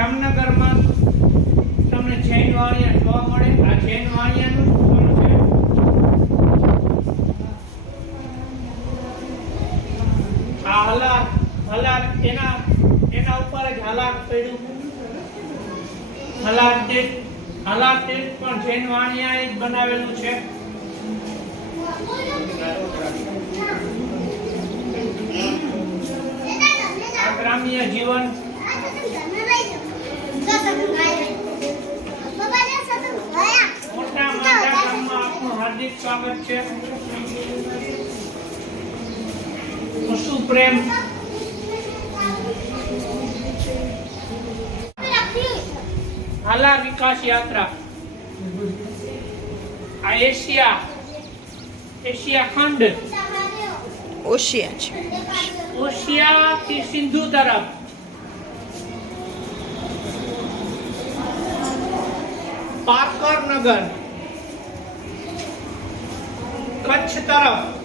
જામનગરમાં તમને જૈન વાણિયા જોવા મળે. આ જૈન વાણિયાનું છે? આ હલાર હલાર એના એના ઉપર જ હલાર પડ્યું. હલાર ટેક હલાર ટેક પણ જૈન વાણિયાએ જ બનાવેલું છે. આ ગ્રામ્ય જીવન હાર્દિક સ્વાગત છે. પશુ પ્રેમ. હાલા વિકાસ યાત્રા. આ એશિયા એશિયા ખંડ. ઓશિયા છે. ઓશિયા થી સિંધુ તરફ. પારકર નગર કચ્છ તરફ